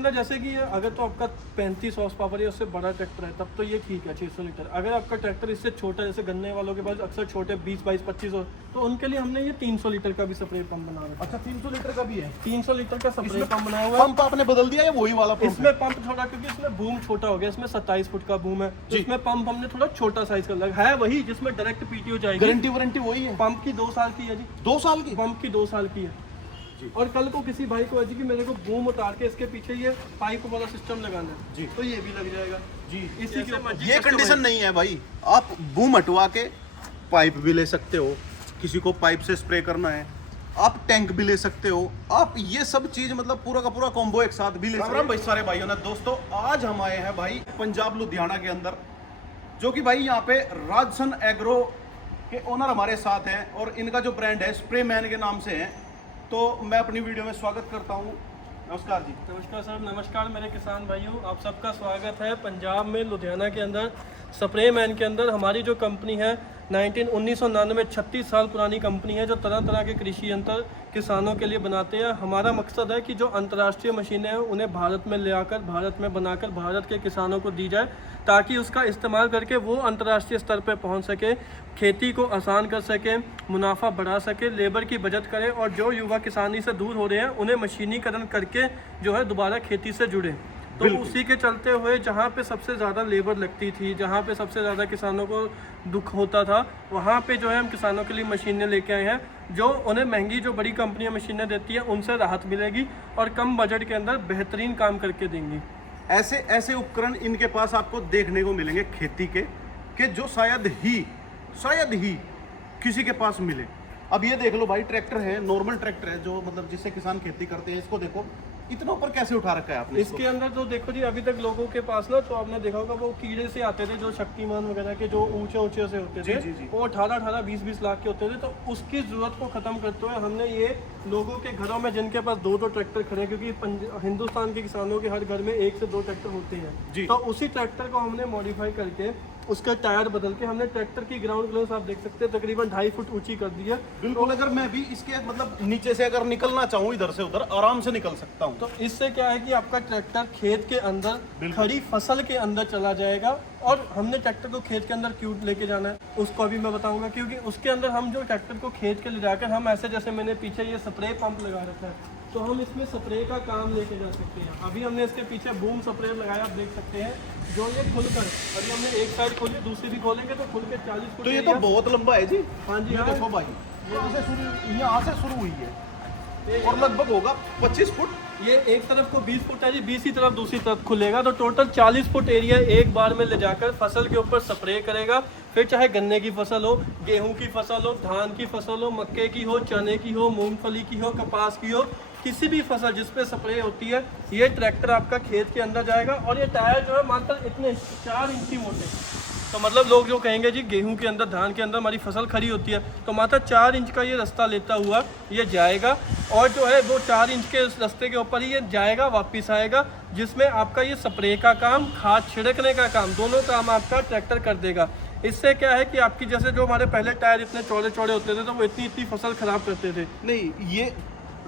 अंदर जैसे कि अगर तो आपका 35 हॉर्स पावर या उससे बड़ा ट्रैक्टर है तब तो ये ठीक है 600 लीटर। अगर आपका ट्रैक्टर इससे छोटा, जैसे गन्ने वालों के पास अक्सर छोटे 20, 22, 25 हो, तो उनके लिए हमने ये 300 लीटर का भी स्प्रे पंप बना रखा है। अच्छा 300 लीटर का भी है? 300 लीटर का स्प्रे पंप बनाया हुआ है। पंप आपने बदल दिया या वही वाला पंप? इसमें पंप थोड़ा, क्योंकि इसमें बूम छोटा हो गया, इसमें 27 फुट का बूम है, इसमें पंप हमने थोड़ा छोटा साइज का लगा है, वही जिसमें डायरेक्ट पीटी हो जाएगी। गारंटी वारंटी वही है? पंप की 2 साल की है जी। 2 साल की? पंप की 2 साल की है। और कल को किसी भाई को है जी कि मेरे को बूम उतार के इसके पीछे ये पाइप वाला सिस्टम लगाना है जी, तो ये भी लग जाएगा जी। इसी के ऊपर। ये कंडीशन नहीं है भाई, आप बूम हटवा के पाइप भी ले सकते हो, किसी को पाइप से स्प्रे करना है आप टैंक भी ले सकते हो, आप ये सब चीज मतलब पूरा का पूरा कॉम्बो एक साथ भी ले सकते हो भाई सारे भाइयों ने। दोस्तों आज हम आए हैं भाई पंजाब लुधियाना के अंदर, जो कि भाई यहाँ पे राजसन एग्रो के ओनर हमारे साथ हैं और इनका जो ब्रांड है स्प्रे मैन के नाम से है। तो मैं अपनी वीडियो में स्वागत करता हूँ। नमस्कार जी। नमस्कार सर, नमस्कार मेरे किसान भाइयों, आप सबका स्वागत है पंजाब में लुधियाना के अंदर स्प्रे मैन के अंदर। हमारी जो कंपनी है 1999 36 साल पुरानी कंपनी है, जो तरह तरह के कृषि यंत्र किसानों के लिए बनाते हैं। हमारा मकसद है कि जो अंतर्राष्ट्रीय मशीनें हैं उन्हें भारत में ले आकर, भारत में बनाकर भारत के किसानों को दी जाए, ताकि उसका इस्तेमाल करके वो अंतर्राष्ट्रीय स्तर पर पहुंच सके, खेती को आसान कर सके, मुनाफा बढ़ा सके, लेबर की बचत करे, और जो युवा किसानी से दूर हो रहे हैं उन्हें मशीनीकरण करके जो है दोबारा खेती से जुड़े। तो उसी के चलते हुए जहाँ पे सबसे ज़्यादा लेबर लगती थी, जहाँ पे सबसे ज़्यादा किसानों को दुख होता था, वहाँ पे जो है हम किसानों के लिए मशीनें लेके आए हैं, जो उन्हें महंगी जो बड़ी कंपनियां मशीनें देती हैं उनसे राहत मिलेगी और कम बजट के अंदर बेहतरीन काम करके देंगी। ऐसे ऐसे उपकरण इनके पास आपको देखने को मिलेंगे खेती के जो शायद ही किसी के पास मिले। अब ये देख लो भाई, ट्रैक्टर है, नॉर्मल ट्रैक्टर है जो मतलब जिससे किसान खेती करते हैं, इसको देखो इतना ऊपर कैसे उठा रखा है आपने इसके अंदर। तो देखो जी, अभी तक लोगों के पास ना, तो आपने देखा होगा वो कीड़े से आते थे, जो शक्तिमान वगैरह के जो ऊंचे ऊंचे से होते थे, जी, जी। वो 18-18, 20-20 लाख के होते थे। तो उसकी जरूरत को खत्म करते हुए हमने ये लोगों के घरों में जिनके पास 2-2 ट्रैक्टर खड़े हैं, क्योंकि हिंदुस्तान के किसानों के हर घर में 1 से 2 ट्रैक्टर होते हैं, तो उसी ट्रैक्टर को हमने मॉडिफाई करके उसका टायर बदल के हमने ट्रैक्टर की ग्राउंड क्लियरेंस आप देख सकते हैं तकरीबन 2.5 फुट ऊंची कर दी है। बिल्कुल, अगर मैं भी इसके मतलब नीचे से अगर निकलना चाहूँ इधर से उधर आराम से निकल सकता हूँ। तो इससे क्या है कि आपका ट्रैक्टर खेत के अंदर खड़ी फसल के अंदर चला जाएगा। और हमने ट्रैक्टर को खेत के अंदर क्यों लेके जाना है उसको अभी मैं बताऊंगा, क्योंकि उसके अंदर हम जो ट्रैक्टर को खेत के ले जाकर हम ऐसे, जैसे मैंने पीछे ये स्प्रे पंप लगा रखा है, तो हम इसमें स्प्रे का काम लेके जा सकते हैं। अभी हमने इसके पीछे बूम स्प्रे लगाया, आप देख सकते हैं, जो ये खुलकर, अभी हमने एक साइड खोली, दूसरी भी खोलेंगे तो खुल के 40 फुट। तो ये तो बहुत लंबा है जी। हाँ जी, देखो भाई, यहाँ से शुरू हुई है और लगभग होगा 25 फुट। ये एक तरफ को 20 फुट है जी, 20 ही तरफ दूसरी तरफ खुलेगा, तो टोटल 40 फुट एरिया एक बार में ले जाकर फसल के ऊपर स्प्रे करेगा। फिर चाहे गन्ने की फसल हो, गेहूं की फसल हो, धान की फसल हो, मक्के की हो, चने की हो, मूंगफली की हो, कपास की हो, किसी भी फसल जिस पे स्प्रे होती है, ये ट्रैक्टर आपका खेत के अंदर जाएगा। और ये टायर जो है मात्र इतने 4 इंची मोटे, तो मतलब लोग जो कहेंगे जी गेहूं के अंदर, धान के अंदर हमारी फसल खड़ी होती है, तो मात्र 4 इंच का ये रास्ता लेता हुआ ये जाएगा, और जो है वो 4 इंच के रास्ते के ऊपर ही ये जाएगा, वापस आएगा, जिसमें आपका ये स्प्रे का काम, खाद छिड़कने का काम, दोनों काम आपका ट्रैक्टर कर देगा। इससे क्या है कि आपकी, जैसे जो हमारे पहले टायर इतने चौड़े चौड़े होते थे तो वो इतनी फसल खराब करते थे। नहीं, ये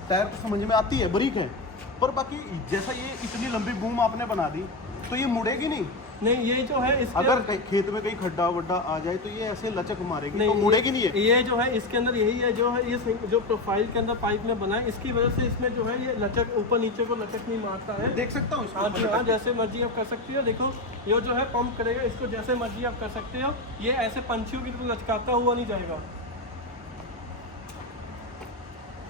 टायर तो समझ में आती है, बारीक है, पर बाकी जैसा ये इतनी लंबी बूम आपने बना दी तो ये मुड़ेगी नहीं। नहीं, ये जो है इसके अगर खेत में कहीं खड्डा वड्डा आ जाए तो ये ऐसे लचक मारेगी, नहीं, तो मुड़ेगी नहीं है। ये जो है इसके अंदर यही है, जो है ये जो प्रोफाइल के अंदर पाइप में बना है, इसकी वजह से इसमें जो है ये लचक, ऊपर नीचे को लचक नहीं मारता है। देख सकता हूँ हाँ जी, हाँ, जैसे मर्जी आप कर सकते हो। देखो ये जो है पंप करेगा, इसको जैसे मर्जी आप कर सकते हो, ये ऐसे पंछियों की तरह लचकाता हुआ नहीं जाएगा,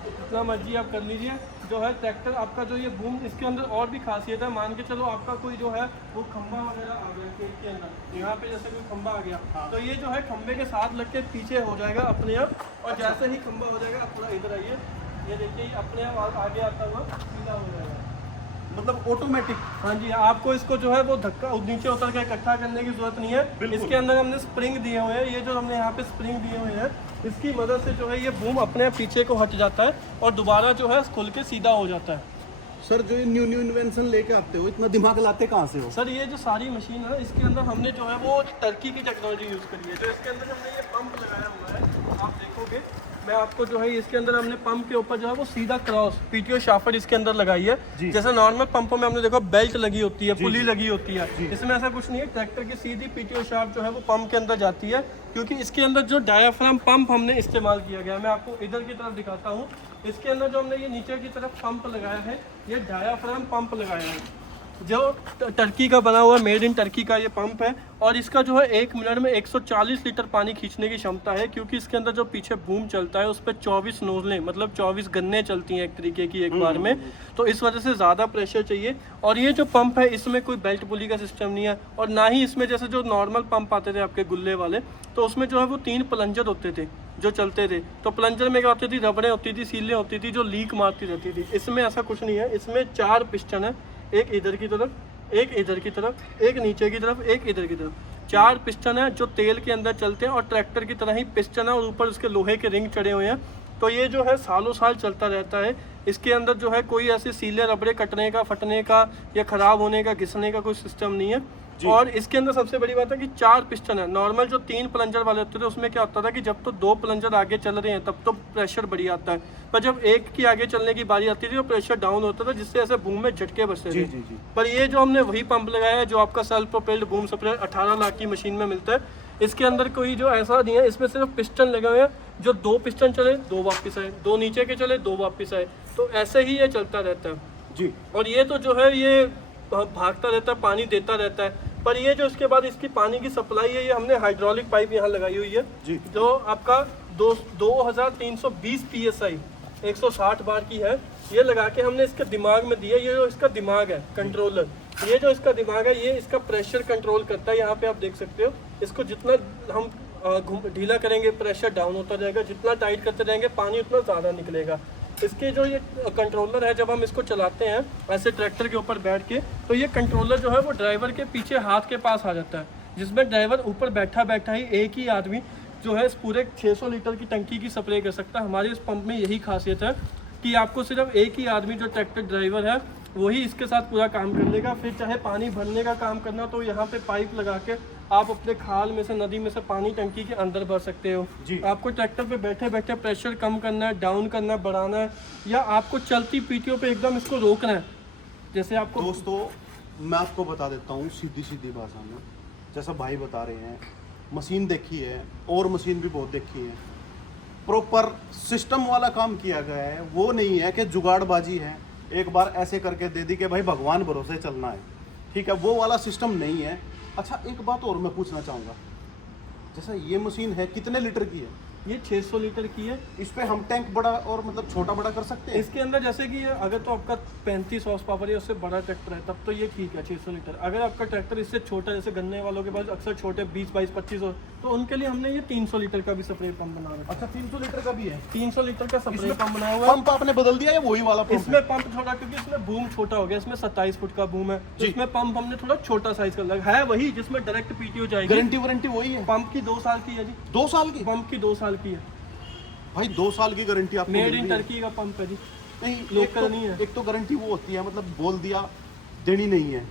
जितना मर्जी आप कर लीजिए। जो है ट्रैक्टर आपका जो ये बूम, इसके अंदर और भी खासियत है। मान के चलो आपका कोई जो है वो खंबा वगैरह आ गया खेत के अंदर, यहाँ पे जैसे कोई खंबा आ गया, तो ये जो है खंबे के साथ लग के पीछे हो जाएगा अपने आप, और जैसे ही खंबा हो जाएगा, आप थोड़ा इधर आइए, ये देखिए अपने आप आगे आता हुआ सीधा हो जाएगा, मतलब ऑटोमेटिक। हाँ जी, आपको इसको जो है वो धक्का नीचे उतर के इकट्ठा करने की जरूरत नहीं है। इसके अंदर हमने स्प्रिंग दिए हुए हैं, ये जो हमने यहाँ पे स्प्रिंग दिए हुए हैं, इसकी मदद से जो है ये बूम अपने पीछे को हट जाता है और दोबारा जो है खुल के सीधा हो जाता है। सर जो ये न्यू इन्वेंशन लेके आते हो, इतना दिमाग लाते कहाँ से हो? सर ये जो सारी मशीन है, इसके अंदर हमने जो है वो टर्की की टेक्नोलॉजी यूज़ करी है। जो इसके अंदर हमने ये पंप लगाया हुआ है, आप देखोगे, मैं आपको जो है इसके अंदर हमने पंप के ऊपर जो है वो सीधा क्रॉस पीटीओ शाफ्ट इसके अंदर लगाई है। जैसे नॉर्मल पंपों में हमने देखो बेल्ट लगी होती है, पुली लगी होती है, इसमें ऐसा कुछ नहीं है। ट्रैक्टर की सीधी पीटीओ शाफ्ट जो है वो पंप के अंदर जाती है, क्योंकि इसके अंदर जो डायाफ्राम पंप हमने इस्तेमाल किया गया है। मैं आपको इधर की तरफ दिखाता हूँ। इसके अंदर जो हमने ये नीचे की तरफ पंप लगाया है, ये डायाफ्राम पंप लगाया है, जो टर्की का बना हुआ मेड इन टर्की का ये पंप है। और इसका जो है 1 मिनट में 140 लीटर पानी खींचने की क्षमता है, क्योंकि इसके अंदर जो पीछे बूम चलता है उस पर 24 नोजलें मतलब 24 गन्ने चलती हैं एक तरीके की एक बार में, तो इस वजह से ज़्यादा प्रेशर चाहिए। और ये जो पंप है इसमें कोई बेल्ट पुली का सिस्टम नहीं है, और ना ही इसमें जैसे जो नॉर्मल पंप आते थे आपके गुल्ले वाले, तो उसमें जो है वो 3 प्लंजर होते थे जो चलते थे। तो प्लंजर में क्या होती थी, रबड़ें होती थी, सीलें होती थी जो लीक मारती रहती थी। इसमें ऐसा कुछ नहीं है, इसमें 4 पिस्टन है, एक इधर की तरफ, एक इधर की तरफ, एक नीचे की तरफ, एक इधर की तरफ। 4 पिस्टन है जो तेल के अंदर चलते हैं, और ट्रैक्टर की तरह ही पिस्टन है और ऊपर उसके लोहे के रिंग चढ़े हुए हैं। तो ये जो है सालों साल चलता रहता है। इसके अंदर जो है कोई ऐसे सीले रबड़े कटने का, फटने का या ख़राब होने का, घिसने का कोई सिस्टम नहीं है। और इसके अंदर सबसे बड़ी बात है कि 4 पिस्टन है। नॉर्मल जो 3 प्लंजर वाले होते थे उसमें क्या होता था कि जब तो 2 प्लंजर आगे चल रहे हैं तब तो प्रेशर बढ़िया आता है, पर जब एक की आगे चलने की बारी आती थी तो प्रेशर डाउन होता था, जिससे ऐसे बूम में झटके बजते थे। पर ये जो हमने वही पंप लगाया है जो आपका self propelled boom sprayer 18 lakh की मशीन में मिलता है। इसके अंदर कोई जो ऐसा नहीं है, इसमें सिर्फ पिस्टन लगे हुए हैं, जो 2 पिस्टन चले 2 वापस आए, 2 नीचे के चले 2 वापस आए, तो ऐसे ही ये चलता रहता है जी। और ये तो जो है ये भागता रहता है, पानी देता रहता है। पर ये जो इसके बाद इसकी पानी की सप्लाई है, ये हमने हाइड्रोलिक पाइप यहाँ लगाई हुई है जी, जो आपका 2320 PSI 160 बार की है। ये लगा के हमने इसके दिमाग में दिया। ये जो इसका दिमाग है कंट्रोलर, ये जो इसका दिमाग है ये इसका प्रेशर कंट्रोल करता है। यहाँ पे आप देख सकते हो, इसको जितना हम ढीला करेंगे प्रेशर डाउन होता जाएगा, जितना टाइट करते रहेंगे पानी उतना ज़्यादा निकलेगा। इसके जो ये कंट्रोलर है, जब हम इसको चलाते हैं ऐसे ट्रैक्टर के ऊपर बैठ के, तो ये कंट्रोलर जो है वो ड्राइवर के पीछे हाथ के पास आ जाता है, जिसमें ड्राइवर ऊपर बैठा बैठा ही एक ही आदमी जो है इस पूरे 600 लीटर की टंकी की स्प्रे कर सकता है। हमारे इस पंप में यही खासियत है कि आपको सिर्फ एक ही आदमी जो ट्रैक्टर ड्राइवर है वही इसके साथ पूरा काम कर लेगा। फिर चाहे पानी भरने का काम करना तो यहाँ पे पाइप लगा के आप अपने खाल में से, नदी में से पानी टंकी के अंदर भर सकते हो जी। आपको ट्रैक्टर पे बैठे बैठे प्रेशर कम करना है, डाउन करना है, बढ़ाना है, या आपको चलती पीटीओ पे एकदम इसको रोकना है, जैसे आपको। दोस्तों मैं आपको बता देता हूँ सीधी सीधी भाषा में, जैसा भाई बता रहे हैं, मशीन देखी है और मशीन भी बहुत देखी है, प्रॉपर सिस्टम वाला काम किया गया है। वो नहीं है कि जुगाड़बाजी है, एक बार ऐसे करके दे दी कि भाई भगवान भरोसे चलना है, ठीक है, वो वाला सिस्टम नहीं है। अच्छा एक बात और मैं पूछना चाहूँगा, जैसा ये मशीन है कितने लीटर की है? ये 600 लीटर की है। इस पे हम टैंक बड़ा और मतलब छोटा बड़ा कर सकते हैं? इसके अंदर जैसे कि अगर तो आपका 35 हॉर्स पावर है, उससे बड़ा ट्रैक्टर है, तब तो ये ठीक है 600 लीटर। अगर आपका ट्रैक्टर इससे छोटा, जैसे गन्ने वालों के पास अक्सर छोटे 20, 22, 25 हो, तो उनके लिए हमने ये 300 लीटर का भी स्प्रे पंप बना रखा है। अच्छा 300 लीटर का भी है? 300 लीटर का स्प्रे पंप बना हुआ है। पंप आपने बदल दिया या वही वाला पंप? इसमें पंप छोटा, क्योंकि इसमें बूम छोटा हो गया, इसमें 27 फुट का बूम है, तो इसमें पंप हमने थोड़ा छोटा साइज का लगा है, वही जिसमें डायरेक्ट पीटीओ जाएगी। गारंटी वारंटी वही है? पंप की 2 साल की है जी। 2 साल की? पंप की 2 साल की है भाई, 2 साल की गारंटी आपको मेड इन टर्की का पंप है जी। नहीं, लोकल नहीं है। एक तो गारंटी वो होती है मतलब बोल दिया देनी नहीं है,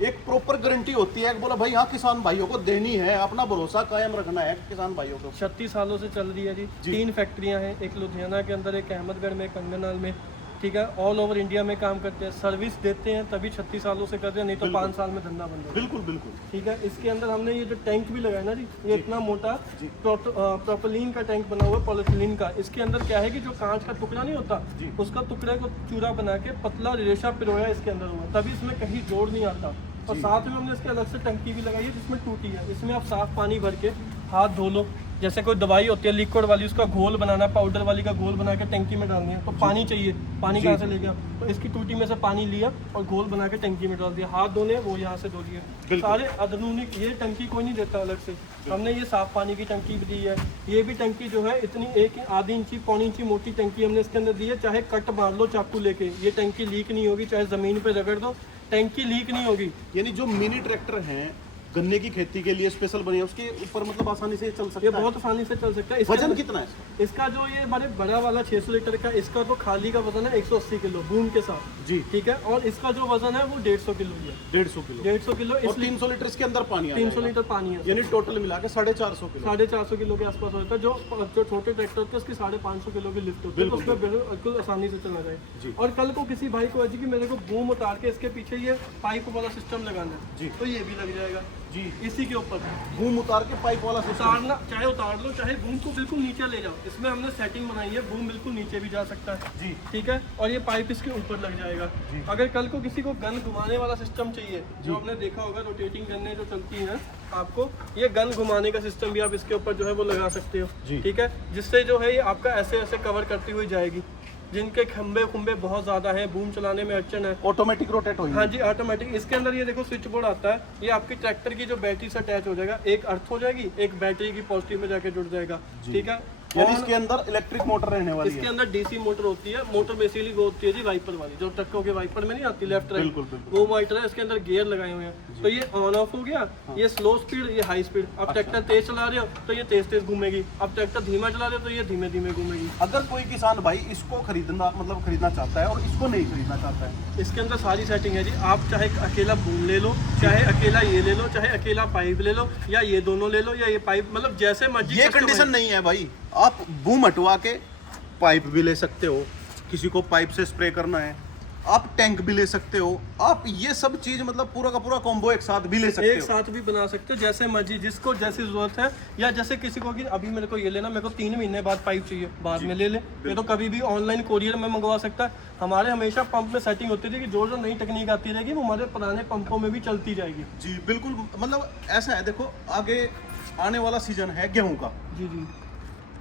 एक प्रॉपर गारंटी होती है, बोला भाई हाँ किसान भाइयों को देनी है, अपना भरोसा कायम रखना है किसान भाइयों को। 36 सालों से चल रही है जी। 3 फैक्ट्रियां हैं, एक लुधियाना के अंदर, एक अहमदगढ़ में, एक कंगनाल में, ठीक है। ऑल ओवर इंडिया में काम करते हैं, सर्विस देते हैं, तभी 36 सालों से करते हैं, नहीं तो 5 साल में धंधा बंद हो। बिल्कुल बिल्कुल, ठीक है। इसके अंदर हमने ये जो टैंक भी लगाया ना जी, ये इतना मोटा प्रोपिलीन का टैंक बना हुआ है, पॉलीथिलीन का। इसके अंदर क्या है कि जो कांच का टुकड़ा नहीं होता, उसका टुकड़े को चूरा बना के पतला रेशा पिरोया इसके अंदर हुआ, तभी इसमें कहीं जोड़ नहीं आता। और साथ में हमने इसके अलग से टंकी भी लगाई है जिसमें टूटी है। इसमें आप साफ पानी भर के हाथ धो लो, जैसे कोई दवाई होती है लिक्विड वाली, उसका घोल बनाना, पाउडर वाली का घोल बना के टंकी में डालनी है, तो पानी चाहिए, पानी कहाँ से ले गया, तो इसकी टूटी में से पानी लिया और घोल बना के टंकी में डाल दिया। हाथ धोने वो यहाँ से धो लिए, सारे आधुनिक। ये टंकी कोई नहीं देता अलग से, हमने ये साफ पानी की टंकी भी दी है। ये भी टंकी जो है इतनी 1 आधी इंची, पौनी इंची मोटी टंकी हमने इसके अंदर दी है, चाहे कट मार लो चाकू लेके, ये टंकी लीक नहीं होगी, चाहे ज़मीन पर रगड़ दो, टंकी लीक नहीं होगी। यानी जो मिनी ट्रैक्टर हैं गन्ने की खेती के लिए स्पेशल बनी है, उसके ऊपर मतलब आसानी से चल सकता ये है। बहुत आसानी से चल सकता है। इसके वजन अंदर- कितना है इसका? इसका जो ये हमारे बड़ा वाला 600 लीटर का, इसका तो खाली का वजन है 180 किलो बूम के साथ। जी ठीक है, और इसका जो वजन है वो 150 किलो ही है। 150 किलो 150 किलो, और इसलिए 300 लीटर इसके अंदर पानी आ 300 जाएगा। लीटर पानी है, यानी टोटल मिला के 450 किलो। 450 किलो के आसपास होता है। जो छोटे ट्रैक्टर होते हैं उसकी 550 किलो की लिफ्ट होती है, तो उसमें बिल्कुल आसानी से चला जी। जाए। और कल को किसी भाई को है कि मेरे को बूम उतार के इसके पीछे ये पाइप वाला सिस्टम लगाना है जी। तो ये भी लग जाएगा जी इसी के ऊपर। बूम उतार के पाइप वाला सिस्टम। उतारना चाहे उतार लो, चाहे बूम को बिल्कुल नीचे ले जाओ, इसमें हमने सेटिंग बनाई है, बूम बिल्कुल नीचे भी जा सकता है। जी ठीक है, और ये पाइप इसके ऊपर लग जाएगा। जी। अगर कल को किसी को गन घुमाने वाला सिस्टम चाहिए, जो आपने देखा होगा रोटेटिंग गन्ने जो चलती हैं, आपको ये गन घुमाने का सिस्टम भी आप इसके ऊपर जो है वो लगा सकते हो। जी। ठीक है, जिससे जो है ये आपका ऐसे ऐसे कवर करती हुई जाएगी। जिनके खंबे खुंबे बहुत ज़्यादा है, बूम चलाने में अड़चन है, ऑटोमेटिक रोटेट होगी। हाँ जी ऑटोमेटिक। इसके अंदर ये देखो स्विच बोर्ड आता है, ये आपकी ट्रैक्टर की जो बैटरी से अटैच हो जाएगा, एक अर्थ हो जाएगी, एक बैटरी की पॉजिटिव में जाके जुड़ जाएगा। ठीक है, यानी और इसके अंदर इलेक्ट्रिक मोटर रहने वाली इसके है। अंदर डीसी मोटर होती है। मोटर बेसिकली वो होती है जी वाइपर वाली, जो ट्रकों के वाइपर में नहीं आती लेफ्ट राइट, बिल्कुल, बिल्कुल। वो वाइपर है। इसके अंदर गियर लगाए हुए हैं, तो ये ऑन ऑफ हो गया। ये स्लो स्पीड, ये हाई स्पीड। अब ट्रैक्टर तेज चला रहे हो तो ये तेज तेज घूमेगी, अब ट्रैक्टर धीमा चला रहे हो तो ये धीमे धीमे घूमेगी। अगर कोई किसान भाई इसको खरीदना चाहता है और इसको नहीं खरीदना चाहता है, इसके अंदर सारी सेटिंग है जी। आप चाहे अकेला बूम ले लो, चाहे अकेला ये ले लो, चाहे अकेला पाइप ले लो, या ये दोनों ले लो, या ये पाइप, मतलब जैसे मर्जी। ये कंडीशन नहीं है भाई। आप बूम हटवा के पाइप भी ले सकते हो, किसी को पाइप से स्प्रे करना है आप टैंक भी ले सकते हो, आप ये सब चीज मतलब पूरा का पूरा कॉम्बो एक साथ भी ले सकते एक हो। साथ भी बना सकते हो जैसे मर्जी, जिसको जैसी जरूरत है। या जैसे किसी को कि अभी मेरे को ये लेना, मेरे को 3 महीने बाद पाइप चाहिए, बाद में ले ले, ये तो कभी भी ऑनलाइन कोरियर में मंगवा सकता है। हमारे हमेशा पंप में सेटिंग होती थी कि जो जो नई तकनीक आती रहेगी वो हमारे पुराने पंपों में भी चलती जाएगी। जी बिल्कुल, मतलब ऐसा है, देखो आगे आने वाला सीजन है गेहूं का, जी जी,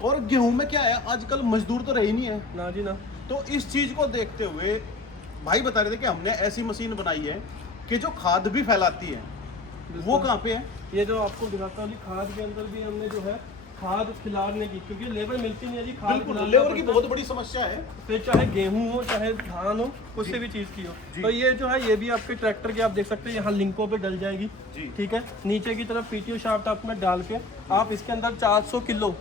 और गेहूं में क्या है आजकल मजदूर तो रही नहीं है, ना जी ना। तो इस चीज को देखते हुए भाई बता रहे थे कि हमने ऐसी मशीन बनाई है कि जो खाद भी फैलाती है। वो कहाँ पे है? ये जो आपको दिखाता हूँ, खाद के अंदर भी हमने जो है खाद खिलाने की, क्योंकि लेबर मिलती नहीं है जी, खाद बिल्कुल, खिलाना लेबर की पड़ता है। बहुत बड़ी समस्या है। फिर चाहे गेहूं हो, चाहे धान हो, कुछ से भी चीज़ की हो। तो ये जो है ये भी आपके ट्रैक्टर की आप देख सकते हैं, यहाँ लिंकों पे डल जाएगी। जी। ठीक है, नीचे की तरफ पीटीओ शाफ्ट आप में डाल के आप इसके अंदर 400 किलो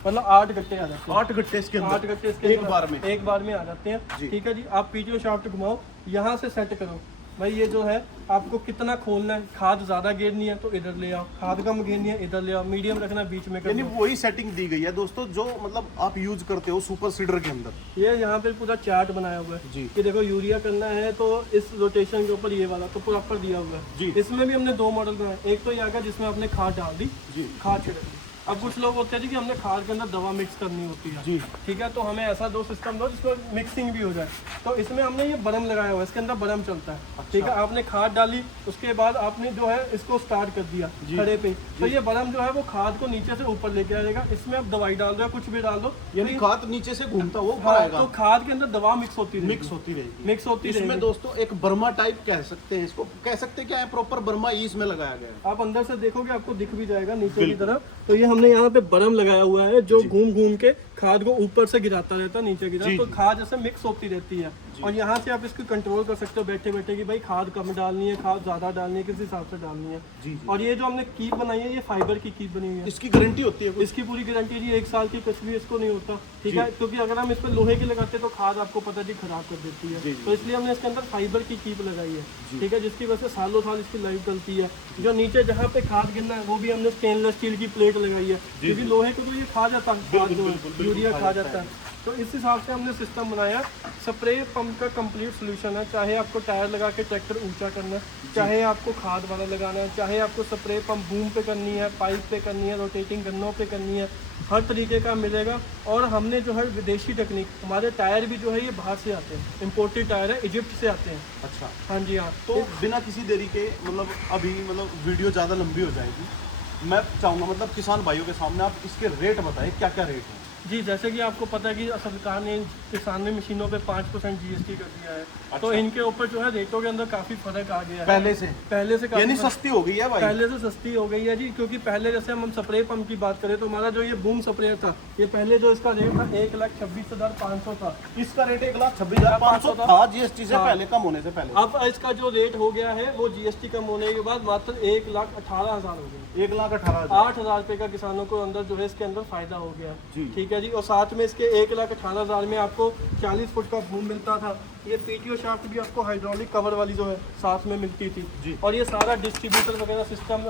मतलब 8 गट्टे आ जाते हैं। 8 गट्टे इसके अंदर 8 गट्टे इसके एक अंदर बार में आ जाते हैं। जी। ठीक है जी, आप पीटीओ शाफ्ट घुमाओ, यहाँ से सेट करो भाई। ये जो है आपको कितना खोलना है, खाद ज़्यादा घेरनी है तो इधर ले आओ, खाद कम घेरनी है इधर ले आओ, मीडियम रखना है बीच में कर यानी दो। वही सेटिंग दी गई है दोस्तों जो मतलब आप यूज करते हो सुपर सीडर के अंदर। ये यहाँ पे पूरा चार्ट बनाया हुआ है जी। कि देखो यूरिया करना है तो इस रोटेशन के ऊपर ये वाला तो प्रॉपर दिया हुआ है। जी। इसमें भी हमने 2 मॉडल बनाए, एक तो ये आ गया जिसमें आपने खाद डाल दी, जी। खाद छिड़क दी। अब कुछ लोग होते हैं जी कि हमने खाद के अंदर दवा मिक्स करनी होती है। जी। ठीक है, तो हमें ऐसा 2 सिस्टम दो जिसमें मिक्सिंग भी हो जाए। तो इसमें हमने ये बरम लगाया हुआ है, इसके अंदर बरम चलता है। ठीक है, आपने खाद डाली, उसके बाद आपने जो है इसको स्टार्ट कर दिया खड़े पे, तो ये बरम जो है वो खाद को नीचे से ऊपर लेके आएगा। इसमें आप दवाई डाल दो, कुछ भी डाल दो, यानी खाद नीचे से घूमता वो ऊपर हाँ, आएगा, तो खाद के अंदर दवा मिक्स होती रहेगी। मिक्स होती रहेगी। मिक्स होती इसमें रहेगी। दोस्तों एक बर्मा टाइप कह सकते हैं, इसको कह सकते हैं क्या है, प्रॉपर बर्मा ही इसमें लगाया गया है। आप अंदर से देखोगे आपको दिख भी जाएगा नीचे की तरफ। तो ये हमने यहाँ पे बरम लगाया हुआ है जो घूम घूम के खाद को ऊपर से गिराता रहता है नीचे की तरफ, तो खाद जैसे मिक्स होती रहती है। और यहाँ से आप इसको कंट्रोल कर सकते हो बैठे बैठे कि भाई खाद कम डालनी है, खाद ज्यादा डालनी है, किस हिसाब से डालनी है। जी। और ये जो हमने कीप बनाई है, ये फाइबर की कीप बनी हुई है। इसकी गारंटी होती है कुछ? इसकी पूरी गारंटी है जी, 1 साल की कुछ भी इसको नहीं होता। ठीक है, क्योंकि अगर हम इस पर लोहे की लगाते तो खाद आपको पता जी खराब कर देती है। तो इसलिए हमने इसके अंदर फाइबर की कीप लगाई है। ठीक है, जिसकी वजह से सालों साल इसकी लाइफ चलती है। जो नीचे जहाँ पे खाद गिरना है वो भी हमने स्टेनलेस स्टील की प्लेट लगाई है, क्योंकि लोहे को तो ये खा जाता है, खाद जो है यूरिया खा जाता है। तो इस हिसाब से हमने सिस्टम बनाया। स्प्रे पंप का कंप्लीट सोल्यूशन है, चाहे आपको टायर लगा के ट्रैक्टर ऊंचा करना है, चाहे आपको खाद वाला लगाना है, चाहे आपको स्प्रे पंप बूम पे करनी है, पाइप पे करनी है, रोटेटिंग गन्नों पे करनी है, हर तरीके का मिलेगा। और हमने जो है विदेशी टेक्निक, हमारे टायर भी जो है ये बाहर से आते हैं, इम्पोर्टेड टायर है, इजिप्ट से आते हैं। अच्छा, हाँ जी हाँ। तो बिना किसी देरी के मतलब अभी मतलब वीडियो ज़्यादा लंबी हो जाएगी, मैं चाहूँगा मतलब किसान भाइयों के सामने आप इसके रेट बताएं, क्या क्या रेट है। जी, जैसे कि आपको पता है कि सरकार ने किसानी मशीनों पे 5% GST कर दिया है। तो इनके ऊपर जो है रेटों के अंदर काफ़ी फर्क आ गया है पहले से काफी यानी सस्ती हो गई है भाई। पहले से सस्ती हो गई है जी, क्योंकि पहले जैसे हम स्प्रे पंप की बात करें तो हमारा जो ये बूम स्प्रेयर था, ये पहले जो इसका रेट था 1,26,500 था। इसका रेट 1,26,500 था जीएसटी से पहले, कम होने से पहले। अब इसका जो रेट हो गया है वो GST कम होने के बाद मात्र 1,18,000 हो गया। 1,18,000। 8,000 रुपये का किसानों को अंदर जो है इसके अंदर फायदा हो गया। जी। ठीक है जी। और साथ में इसके 1,18,000 में आपको 40 फुट का बूम मिलता था। ये PTO शाफ्ट भी आपको हाइड्रोलिक कवर वाली जो है साथ में मिलती थी। जी। और ये सारा डिस्ट्रीब्यूटर वगैरह सिस्टम,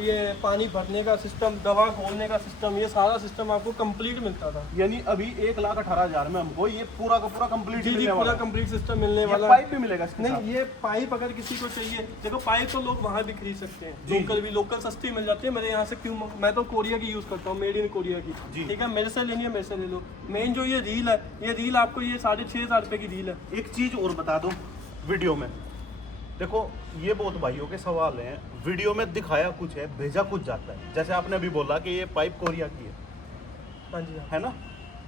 ये पानी भरने का सिस्टम, दवा घोलने का सिस्टम, ये सारा सिस्टम आपको कंप्लीट मिलता था। यानी अभी 1,18,000 में हमको ये पूरा का पूरा कंप्लीट जी जी, पूरा कंप्लीट सिस्टम मिलने वाला है। पाइप भी मिलेगा इसके साथ? नहीं, ये पाइप अगर किसी को चाहिए, देखो पाइप तो लोग वहाँ भी खरीद सकते हैं, लोकल सस्ती मिल जाती है। मेरे यहाँ से क्यों, मैं तो कोरिया की यूज़ करता हूँ, मेड इन कोरिया की। ठीक है, मेरे से लेनी है मेरे से ले लो। मेन जो ये रील है, ये रील आपको ये 6,500 रुपये की रील है। एक चीज और बता दो वीडियो में, देखो ये बहुत भाइयों के सवाल हैं। वीडियो में दिखाया कुछ है, भेजा कुछ जाता है। जैसे आपने अभी बोला कि ये पाइप कोरिया की है, हाँ जी, है ना।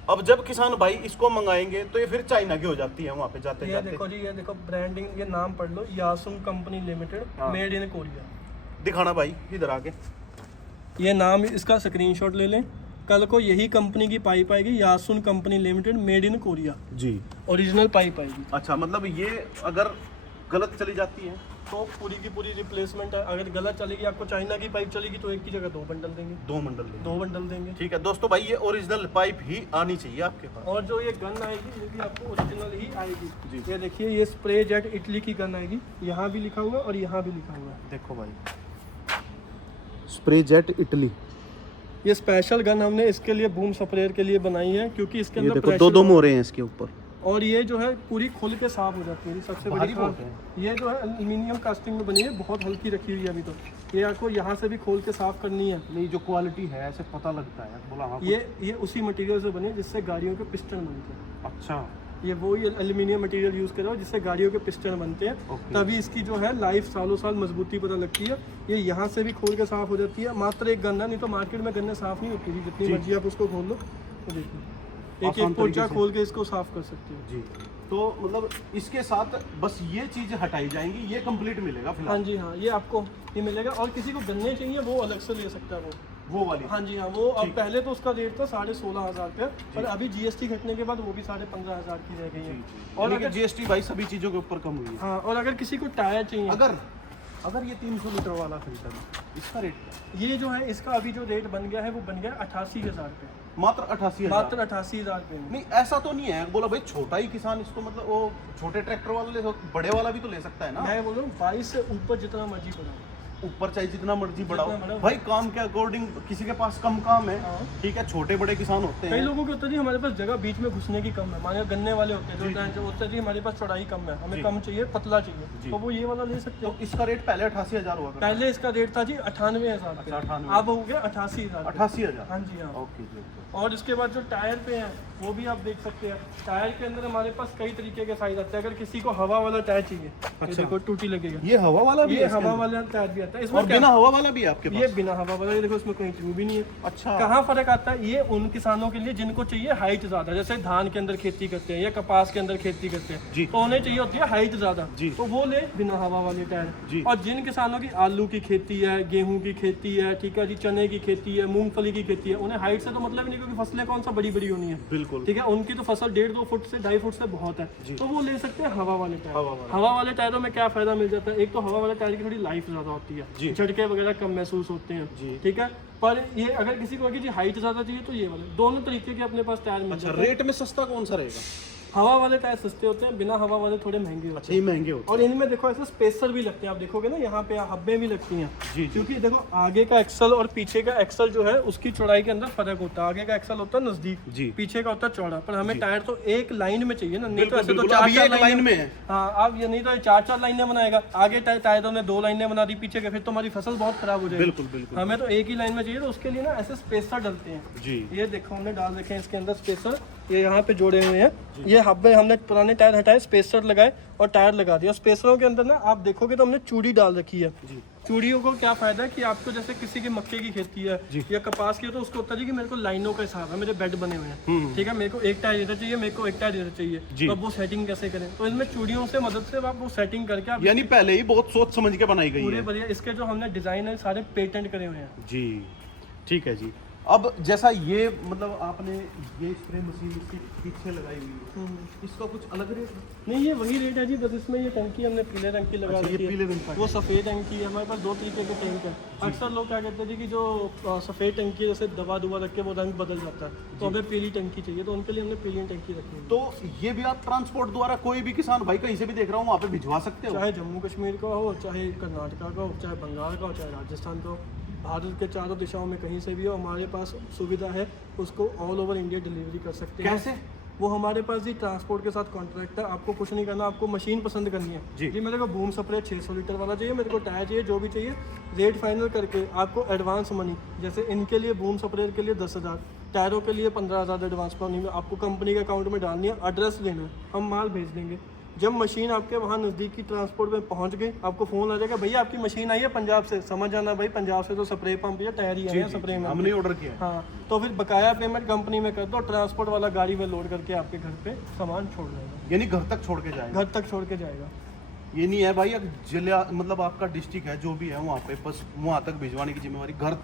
अब जब किसान भाई इसको मंगाएंगे तो ये फिर चाइना की हो जाती है वहाँ पे जाते ये जाते। देखो जी, ये देखो ब्रांडिंग, ये नाम पढ़ लो, Yasum company limited, made in Korea. दिखाना भाई इधर आके, ये नाम, इसका स्क्रीनशॉट ले लें। कल को यही कंपनी की पाइप आएगी, Yasun company limited, made in Korea, जी ओरिजिनल पाइप आएगी। अच्छा, मतलब ये अगर गलत चली जाती है तो पूरी की पूरी रिप्लेसमेंट है। अगर गलत चलेगी, आपको चाइना की पाइप चलेगी तो एक की जगह 2 बंडल देंगे। 2 मंडल लेंगे। 2 बंडल देंगे। ठीक है दोस्तों, भाई ये ओरिजिनल पाइप ही आनी चाहिए आपके पास। और जो ये गन आएगी ये भी आपको ओरिजिनल ही आएगी। जी। ये देखिए, ये स्प्रे जेट इटली की गन आएगी, यहाँ भी लिखा हुआ है और यहाँ भी लिखा हुआ है। देखो भाई, स्प्रे जेट इटली, ये स्पेशल गन हमने इसके लिए बूम स्प्रेयर के लिए बनाई है, क्योंकि इसके ये अंदर देखो pressure 2 मोरे हैं इसके ऊपर। और ये जो है पूरी खुल के साफ हो जाती है। सबसे बड़ी भारी बहुत बात, ये जो है एल्यूमिनियम कास्टिंग में बनी है, बहुत हल्की रखी हुई है अभी तो। ये आपको यहाँ से भी खोल के साफ करनी है। नहीं, जो क्वालिटी है ऐसे पता लगता है, बोला हाँ। ये उसी मटेरियल से बनी है जिससे गाड़ियों के पिस्टन बनते हैं। अच्छा, ये वही एल्यूमिनियम मटेरियल यूज़ कर रहा हो जिससे गाड़ियों के पिस्टन बनते हैं। Okay. तभी इसकी जो है लाइफ सालों साल मजबूती पता लगती है। ये यहाँ से भी खोल के साफ हो जाती है। मात्र एक गन्ना, नहीं तो मार्केट में गन्ने साफ नहीं होती, जितनी मर्जी आप उसको खोल लो। तो देखिए, एक एक पोंचा खोल के इसको साफ कर सकते हो। जी। तो मतलब इसके साथ बस ये चीज़ हटाई जाएंगी, ये कंप्लीट मिलेगा फिलहाल? हाँ जी, हाँ, ये आपको ये मिलेगा। और किसी को गन्ने चाहिए वो अलग से ले सकता है, वो वाली। हाँ जी, हाँ, वो अब पहले तो उसका रेट था 16,500 रुपये, पर अभी GST घटने के बाद वो भी 15,500 की रह गई है। और अगर GST भाई सभी चीज़ों के ऊपर कम हुई है। हाँ, और अगर किसी को टायर चाहिए, अगर ये 300 लीटर वाला खरीदा है, इसका रेट क्या? ये जो है इसका अभी जो रेट बन गया है वो बन गया 88,000 रुपये। मात्र 88,000? मात्र 88,000 रुपये में। नहीं, ऐसा तो नहीं है, बोला भाई छोटा ही किसान इसको, मतलब वो छोटे ट्रैक्टर वाला ले, बड़े वाला भी तो ले सकता है ना। मैं बोल रहा हूँ 22 से ऊपर जितना मर्जी बढ़ाओ, ऊपर चाहे जितना मर्जी बढ़ाओ जितना बढ़ाओ। भाई, काम के अकॉर्डिंग। किसी के पास कम काम है, हाँ। ठीक है, छोटे बड़े किसान होते कई हैं। लोगों के होता है जी हमारे पास जगह बीच में घुसने की कम है, माने गन्ने वाले होते हैं जो होता है जी हमारे पास चौड़ाई कम है, हमें कम चाहिए, पतला चाहिए, तो वो ये वाला ले सकते हो। तो इसका रेट पहले 88,000 हुआ करता पहले इसका रेट था जी 98,000 रुपये, 98,000। अब हो गया 88,000। 88,000? हाँ जी, हाँ। ओके जी। और इसके बाद जो टायर पे हैं वो भी आप देख सकते हैं। टायर के अंदर हमारे पास कई तरीके के साइज आते हैं। अगर किसी को हवा वाला टायर चाहिए, ये देखो टूटी लगेगा, ये हवा वाला भी ये है? हवा वाला टायर भी आता है इसमें। और बिना हवा वाला भी है आपके ये पास? बिना हवा वाला, ये देखो इसमें कोई ट्यूब भी नहीं है। अच्छा। कहाँ फर्क आता है? ये उन किसानों के लिए जिनको चाहिए हाइट ज्यादा, जैसे धान के अंदर खेती करते हैं या कपास के अंदर खेती करते हैं, जी। तो उन्हें चाहिए होती है हाइट ज्यादा, जी। तो वो ले बिना हवा वाले टायर। जी। और जिन किसानों की आलू की खेती है, गेहूं की खेती है, ठीक है जी, चने की खेती है, मूंगफली की खेती है, उन्हें हाइट से तो मतलब नहीं, क्योंकि फसलें कौन सा बड़ी बड़ी होनी है, बिल्कुल, ठीक है, उनकी तो फसल 1.5-2 फुट से 2.5 फुट से बहुत है, तो वो ले सकते हैं हवा वाले टायर। हवा वाले टायरों में क्या फायदा मिल जाता है? एक तो हवा वाले टायर की थोड़ी लाइफ ज्यादा होती है, झटके वगैरह कम महसूस होते हैं, ठीक है। पर ये अगर किसी को जी हाइट ज्यादा चाहिए तो ये वाले, दोनों तरीके के अपने पास टायर मिल जाते हैं। रेट में सस्ता कौन सा रहेगा? हवा वाले टायर सस्ते होते हैं, बिना हवा वाले थोड़े महंगे होते हैं। अच्छा, ये महंगे होते और इनमें देखो ऐसे स्पेसर भी लगते हैं, आप देखोगे ना यहाँ पे हब्बे भी लगती हैं, जी। क्योंकि देखो आगे का एक्सल और पीछे का एक्सल जो है उसकी चौड़ाई के अंदर फर्क होता है। आगे का एक्सल होता है नजदीक, जी, पीछे का होता है चौड़ा, पर हमें टायर तो एक लाइन में चाहिए ना, नहीं तो ऐसे तो बिल्कुल, चार अभी एक लाइन में है। हाँ, अब ये नहीं तो 4-4 लाइनें बनाएगा, आगे टायरों ने 2 लाइनें बना दी, पीछे के, फिर तो हमारी फसल बहुत खराब हो जाएगी। बिल्कुल बिल्कुल, हमें तो एक ही लाइन में चाहिए, तो उसके लिए ना ऐसे स्पेसर डलते हैं। जी। ये देखो हमने डाल रखे हैं इसके अंदर स्पेसर, ये यहाँ पे जोड़े हुए हैं। ये हब्बे हमने पुराने टायर हटाए, स्पेसर लगाए और टायर लगा दिया। स्पेसरों के अंदर ना आप देखोगे तो हमने चूड़ी डाल रखी है। चूड़ियों को क्या फायदा है कि आपको जैसे किसी की मक्के की खेती है या कपास की है तो उसको होता है कि मेरे को लाइनों का हिसाब है, मेरे बेड बने हुए हैं, ठीक है, मेरे को एक टायर इधर चाहिए, मेरे को एक टायर इधर चाहिए, तो अब वो सेटिंग कैसे करें? तो इनमें चूड़ियों से मदद से आप वो सेटिंग करके आप यानी पहले ही बहुत सोच समझ के बनाई गई पूरे है। बढ़िया इसके जो हमने डिजाइन है सारे पेटेंट करे हुए हैं। जी ठीक है जी। अब जैसा ये मतलब आपने ये स्प्रे मशीन इसके पीछे लगाई हुई है, इसका कुछ अलग रेट है? नहीं ये वही रेट है जी, बस इसमें ये टंकी हमने पीले रंग की लगा अच्छा, ये रखी पीले है, रंग का वो सफ़ेद रंग की है। हमारे पास दो तरीके के टैंक है। अक्सर लोग क्या कहते हैं जी कि जो सफ़ेद टंकी है जैसे दवा दुवा रख के वो रंग बदल जाता है, तो हमें पीली टंकी चाहिए, तो उनके लिए हमने पीली टंकी रखी है। तो ये भी आप ट्रांसपोर्ट द्वारा कोई भी किसान भाई कहीं से भी देख रहा हूँ वहाँ पे भिजवा सकते हो? चाहे जम्मू कश्मीर का हो, चाहे कर्नाटका का हो, चाहे बंगाल का हो, चाहे राजस्थान का हो, भारत के चारों दिशाओं में कहीं से भी हो, हमारे पास सुविधा है उसको ऑल ओवर इंडिया डिलीवरी कर सकते हैं। कैसे? वो हमारे पास जी ट्रांसपोर्ट के साथ कॉन्ट्रैक्ट है। आपको कुछ नहीं करना, आपको मशीन पसंद करनी है जी मेरे को बूम स्प्रे 600 लीटर वाला चाहिए, मेरे को टायर चाहिए, जो भी चाहिए रेट फाइनल करके आपको एडवांस मनी, जैसे इनके लिए बूम स्प्रे के लिए 10,000, टायरों के लिए 15,000 एडवांस मनी में आपको कंपनी के अकाउंट में डालनी है, एड्रेस देना है, हम माल भेज देंगे। जब मशीन आपके वहाँ नज़दीकी ट्रांसपोर्ट में पहुँच गई आपको फ़ोन आ जाएगा, भैया आपकी मशीन आई है पंजाब से, समझ जाना भाई पंजाब से तो स्प्रे पंप या टायर ही है स्प्रे में, हमने ऑर्डर किया है। हाँ, तो फिर बकाया पेमेंट कंपनी में कर दो, ट्रांसपोर्ट वाला गाड़ी में लोड करके आपके घर पे सामान छोड़ जाएगा, यानी घर तक छोड़ के जाएगा? घर तक छोड़ के जाएगा। ये नहीं है भाई जिला मतलब आपका डिस्ट्रिक्ट है जो भी है वहाँ पे बस वहाँ तक भिजवाने की जिम्मेवारी घर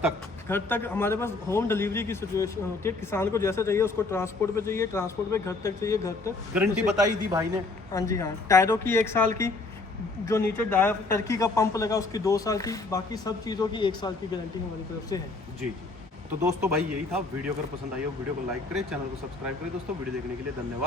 तक हमारे पास होम डिलीवरी की सिचुएशन होती है। किसान को जैसा चाहिए उसको ट्रांसपोर्ट पे चाहिए, ट्रांसपोर्ट पे घर तक चाहिए, घर तक। गारंटी बताई थी भाई ने? हाँ जी हाँ, टायरों की 1 साल की, जो नीचे डायर टर्की का पंप लगा उसकी 2 साल की, बाकी सब चीज़ों की 1 साल की गारंटी हमारी तरफ से है। जी तो दोस्तों भाई यही था। वीडियो अगर पसंद आई हो वीडियो को लाइक करें, चैनल को सब्सक्राइब करें। दोस्तों वीडियो देखने के लिए धन्यवाद।